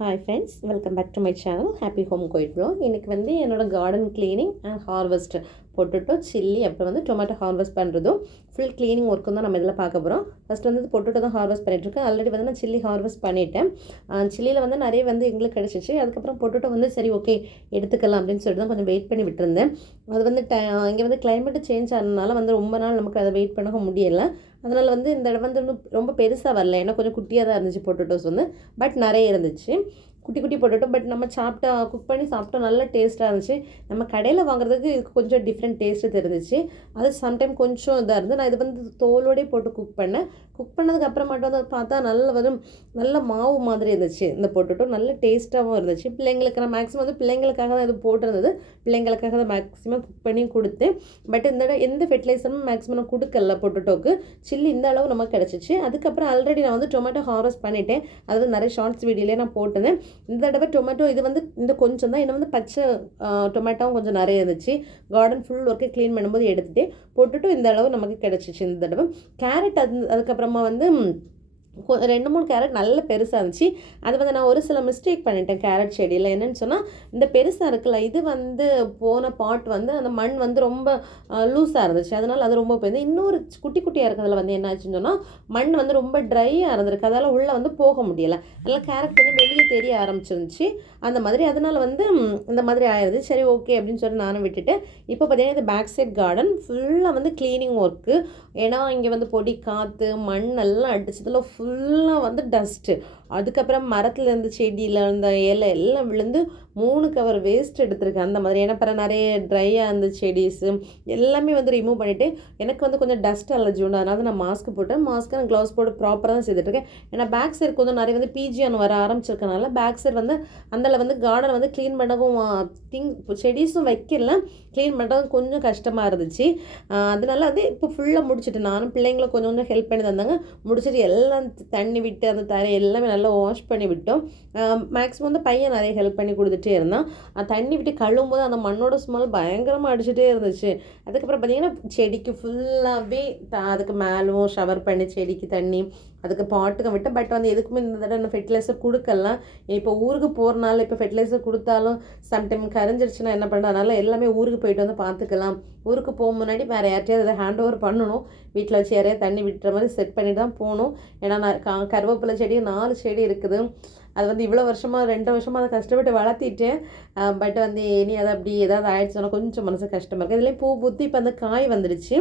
Hi friends, welcome back to my channel happy home கோயிட் ப்ளோ. இன்றைக்கி வந்து என்னோடய garden cleaning and harvest potato chilli அப்புறம் வந்து டொமேட்டோ ஹார்வெஸ்ட் பண்ணுறதும் ஃபுல் க்ளீனிங் ஒர்க்கும் தான் நம்ம இதில் பார்க்க போகிறோம். ஃபஸ்ட்டு வந்து பொட்டேட்டோ தான் ஹார்வெஸ்ட் பண்ணிகிட்ருக்கேன். ஆல்ரெடி வந்து நான் சில்லி ஹார்வெஸ்ட் பண்ணிவிட்டேன். சில்லியில் வந்து நிறைய வந்து எங்களுக்கு கிடச்சிச்சு. அதுக்கப்புறம் பொட்டேட்டோ வந்து சரி ஓகே எடுத்துக்கலாம் அப்படின்னு சொல்லிட்டு தான் கொஞ்சம் வெயிட் பண்ணி விட்டுருந்தேன். அது வந்து இங்கே வந்து கிளைமேட்டு சேஞ்ச் ஆனதுனால வந்து ரொம்ப நாள் நமக்கு அதை வெயிட் பண்ண முடியலை. அதனால் வந்து இந்த இடம் வந்து ரொம்ப பெருசாக வரல, ஏன்னா கொஞ்சம் குட்டியாக தான் இருந்துச்சு பொட்டேட்டோஸ் வந்து. பட் நிறைய இருந்துச்சு, குட்டி குட்டி பொட்டேட்டோ. பட் நம்ம சாப்பிட்டா குக் பண்ணி சாப்பிட்டா நல்ல டேஸ்ட்டாக இருந்துச்சு. நம்ம கடையில் வாங்குறதுக்கு இதுக்கு கொஞ்சம் டிஃப்ரெண்ட் டேஸ்ட்டு தெரிஞ்சிச்சு. அது சம்டைம் கொஞ்சம் இதாக இருந்து நான் இது வந்து தோலோடே போட்டு குக் பண்ணேன். குக் பண்ணதுக்கு அப்புறமாட்டும் வந்து பார்த்தா நல்ல மாவு மாதிரி இருந்துச்சு. இந்த பொட்டேட்டோ நல்ல டேஸ்ட்டாகவும் இருந்துச்சு. பிள்ளைங்களுக்கு நான் மேக்ஸிமம் வந்து பிள்ளைங்களுக்காக தான் இது போட்டிருந்தது. பிள்ளைங்களுக்காக தான் மேக்ஸிமம் குக் பண்ணி கொடுத்து. பட் இந்த இடம் எந்த ஃபெர்டிலைசரும் மேக்ஸிமம் நான் கொடுக்கல பொட்டேட்டோக்கு. சில்லி இந்த அளவு நமக்கு கிடச்சிச்சு. அதுக்கப்புறம் ஆல்ரெடி நான் வந்து டொமேட்டோ ஹார்வெஸ்ட் பண்ணிட்டேன். அது வந்து நிறைய ஷார்ட்ஸ் வீடியோலேயே நான் போட்டேன். இந்த தடவை டொமேட்டோ இது வந்து இந்த கொஞ்சம் தான், இன்னும் வந்து பச்சை டொமேட்டோவும் கொஞ்சம் நிறைய இருந்துச்சு. கார்டன் ஃபுல் ஒர்க்கை க்ளீன் பண்ணும்போது எடுத்துகிட்டு போட்டுட்டு இந்த அளவு நமக்கு கிடச்சிச்சு. இந்த தடவை கேரட் அதுக்கப்புறமா வந்து 2-3 கேரட் நல்ல பெருசாக இருந்துச்சு. அது வந்து நான் ஒரு சில மிஸ்டேக் பண்ணிட்டேன் கேரட் செடியில். என்னென்னு சொன்னால், இந்த பெருசாக இருக்குல்ல, இது வந்து போன பாட் வந்து அந்த மண் வந்து ரொம்ப லூஸாக இருந்துச்சு. அதனால் அது ரொம்ப போயிருந்தது. இன்னொரு குட்டி குட்டியாக இருக்கிறதுல வந்து என்ன ஆச்சுன்னு சொன்னால், மண் வந்து ரொம்ப ட்ரையாக இருந்திருக்கு. அதால் உள்ளே வந்து போக முடியலை. அதனால் கேரட் கொஞ்சம் வெளியே தெரிய ஆரம்பிச்சிருந்துச்சு அந்த மாதிரி. அதனால் வந்து இந்த மாதிரி ஆயிடுது. சரி ஓகே அப்படின்னு சொல்லி நானும் விட்டுட்டேன். இப்போ பார்த்தீங்கன்னா இந்த பேக் சைட் கார்டன் ஃபுல்லாக வந்து க்ளீனிங் ஒர்க்கு. ஏன்னா இங்கே வந்து பொடி காற்று மண்ணெல்லாம் அடிச்சதில் ஃபுல்லாக வந்து டஸ்ட்டு. அதுக்கப்புறம் மரத்தில் இருந்து செடியில் இருந்த இலை எல்லாம் விழுந்து 3 கவர் வேஸ்ட் எடுத்திருக்கேன் அந்த மாதிரி. ஏன்னா அப்புறம் நிறைய ட்ரையாக இருந்த செடிஸு எல்லாமே வந்து ரிமூவ் பண்ணிவிட்டு, எனக்கு வந்து கொஞ்சம் டஸ்ட் அலர்ஜி உண்டு. அதனால நான் மாஸ்க் போட்டேன். மாஸ்க்கு நான் க்ளவுஸ் போட்டு ப்ராப்பராக தான் செய்துட்ருக்கேன். ஏன்னா பேக் சைடு கொஞ்சம் நிறைய வந்து பிஜிஎன் வர ஆரம்பிச்சிருக்கனால பேக் சைடு வந்து அதில் வந்து கார்டன் வந்து க்ளீன் பண்ணவும் செடிஸும் வைக்கல, க்ளீன் பண்ணுறது கொஞ்சம் கஷ்டமாக இருந்துச்சு. அதனால வந்து இப்போ ஃபுல்லாக முடிச்சுட்டு நானும் பிள்ளைங்களை கொஞ்சம் கொஞ்சம் ஹெல்ப் பண்ணி தந்தாங்க. முடிச்சுட்டு எல்லாம் தண்ணி விட்டு அந்த தரை எல்லாமே நல்லா வாஷ் பண்ணி விட்டோம். மேக்ஸிமம் வந்து பையன் நிறைய ஹெல்ப் பண்ணி கொடுத்துட்டே இருந்தான். தண்ணி விட்டு கழுவும் போது அந்த மண்ணோட ஸ்மெல் பயங்கரமாக அடிச்சுட்டே இருந்துச்சு. அதுக்கப்புறம் பார்த்திங்கன்னா செடிக்கு ஃபுல்லாகவே அதுக்கு மேலும் ஷவர் பண்ணி செடிக்கு தண்ணி அதுக்கு பாட்டுக்கு விட்டேன். பட் வந்து எதுக்குமே இந்த தடவை நான் ஃபெர்டிலைசர் கொடுக்கலாம். இப்போ ஊருக்கு போகிறனால இப்போ ஃபெர்டிலைசர் கொடுத்தாலும் சம்டைம் கரைஞ்சிருச்சுன்னா என்ன பண்ணுறதுனால எல்லாமே ஊருக்கு போயிட்டு வந்து பார்த்துக்கலாம். ஊருக்கு போக முன்னாடி வேறு யார்ட்டையாவது அதை ஹேண்ட் ஓவர் பண்ணணும். வீட்டில் வச்சு யாரையா தண்ணி விட்டுற மாதிரி செட் பண்ணிட்டு தான் போகணும். ஏன்னா நான் கருவேப்பிலை செடி 4 செடி இருக்குது. அது வந்து இவ்வளோ வருஷமாக 2 வருஷமாக அதை கஷ்டப்பட்டு வளர்த்திட்டேன். பட் வந்து இனி அதை அப்படி ஏதாவது ஆயிடுச்சுன்னா கொஞ்சம் மனசு கஷ்டமாக இருக்குது. இதுலேயும் பூ பூத்து இப்போ அந்த காய் வந்துடுச்சு.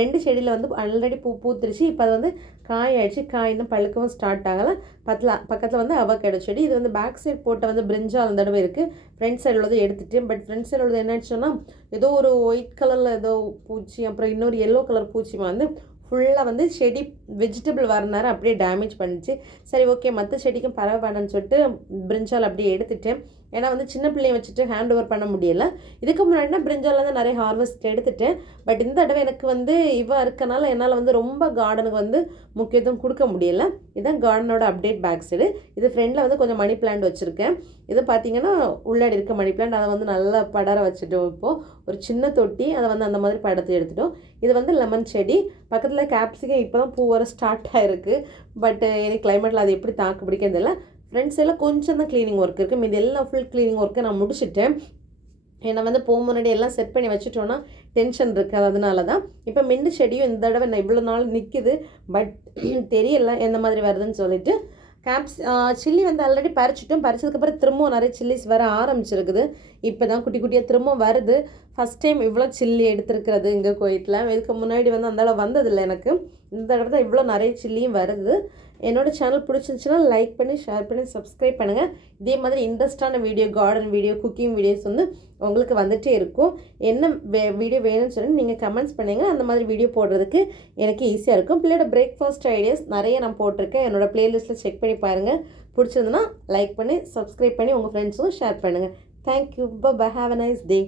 2 செடியில் வந்து ஆல்ரெடி பூத்துருச்சு. இப்போ அது வந்து காய் ஆயிடுச்சு. காய் இன்னும் பழுக்கவும் ஸ்டார்ட் ஆகலை. பக்கத்தில் வந்து அவகேடோ செடி. இது வந்து பேக் சைட் போட்ட வந்து பிரிஞ்சால் அந்த தடவை இருக்குது. ஃப்ரண்ட் சைடில் உள்ளது எடுத்துகிட்டேன். பட் ஃப்ரண்ட் சைடில் உள்ளது என்ன ஆச்சுன்னா, ஏதோ ஒரு ஒயிட் கலரில் ஏதோ பூச்சி அப்புறம் இன்னொரு எல்லோ கலர் பூச்சி வந்து ஃபுல்லாக வந்து செடி வெஜிடபிள் வர நேரம் அப்படியே டேமேஜ் பண்ணிச்சு. சரி ஓகே மற்ற செடிக்கும் பரவாயில்லன்னு சொல்லிட்டு பிரிஞ்சால் அப்படியே எடுத்துட்டேன். ஏன்னா வந்து சின்ன பிள்ளைய வச்சுட்டு ஹேண்ட் ஓவர் பண்ண முடியலை. இதுக்கு முன்னாடினா பிரிஞ்சால் வந்து நிறைய ஹார்வெஸ்ட் எடுத்துட்டேன். பட் இந்த தடவை எனக்கு வந்து இருக்கனால என்னால் வந்து ரொம்ப கார்டனுக்கு வந்து முக்கியத்துவம் கொடுக்க முடியலை. இதுதான் கார்டனோட அப்டேட் பேக் சைடு. இது ஃப்ரெண்டில் வந்து கொஞ்சம் மணி பிளான்ட் வச்சுருக்கேன். இது பார்த்திங்கன்னா உள்ளாடி இருக்க மணி பிளான்ட். அதை வந்து நல்லா படர வச்சுட்டோம். இப்போது ஒரு சின்ன தொட்டி அதை வந்து அந்த மாதிரி படத்தை எடுத்துட்டோம். இது வந்து லெமன் செடி. பக்கத்தில் கேப்சிகம் இப்போ தான் பூ வர ஸ்டார்ட் ஆகிருக்கு. பட் எனக்கு கிளைமேட்டில் அது எப்படி தாக்கு பிடிக்கிறது இல்லை. ஃப்ரெண்ட்ஸ் எல்லாம் கொஞ்சம் தான் க்ளீனிங் ஒர்க் இருக்குது. இது எல்லாம் ஃபுல் க்ளீனிங் ஒர்க்கை நான் முடிச்சுட்டேன். ஏன்னா வந்து போக முன்னாடி எல்லாம் செட் பண்ணி வச்சுட்டோன்னா டென்ஷன் இருக்காது. அதனால தான் இப்போ மிண்டு செடியும் இந்த தடவை நான் இவ்வளோ நாள் நிற்கிது. பட் தெரியல எந்த மாதிரி வருதுன்னு சொல்லிட்டு சில்லி வந்து ஆல்ரெடி பறிச்சிட்டோம். பறிச்சதுக்கப்புறம் திரும்பவும் நிறைய சில்லிஸ் வர ஆரம்பிச்சிருக்குது. இப்போ தான் குட்டி குட்டியாக திரும்பவும் வருது. ஃபஸ்ட் டைம் இவ்வளோ சில்லி எடுத்துருக்கிறது இங்கே கோயிட்டில். இதுக்கு முன்னாடி வந்து அந்தளவு வந்ததில்லை எனக்கு. இந்த தடவை தான் இவ்வளோ நிறைய சில்லியும் வருது. என்னோடய சேனல் பிடிச்சிருந்துச்சுன்னா லைக் பண்ணி ஷேர் பண்ணி சப்ஸ்கிரைப் பண்ணுங்கள். இதே மாதிரி இன்ட்ரெஸ்டான video, garden video, cooking videos வந்து உங்களுக்கு வந்துகிட்டே இருக்கும். என்ன வீடியோ வேணும்னு சொல்லி நீங்கள் கமெண்ட்ஸ் பண்ணுங்கள். அந்த மாதிரி வீடியோ போடுறதுக்கு எனக்கு ஈஸியாக இருக்கும். பிள்ளையோட பிரேக்ஃபாஸ்ட் ஐடியாஸ் நிறைய நான் போட்டிருக்கேன். என்னோடய ப்ளேலிஸ்ட்டில் செக் பண்ணி பாருங்கள். பிடிச்சிருந்துன்னா லைக் பண்ணி சப்ஸ்கிரைப் பண்ணி உங்கள் ஃப்ரெண்ட்ஸும் ஷேர் பண்ணுங்கள். Thank you. Bye. Have a nice day.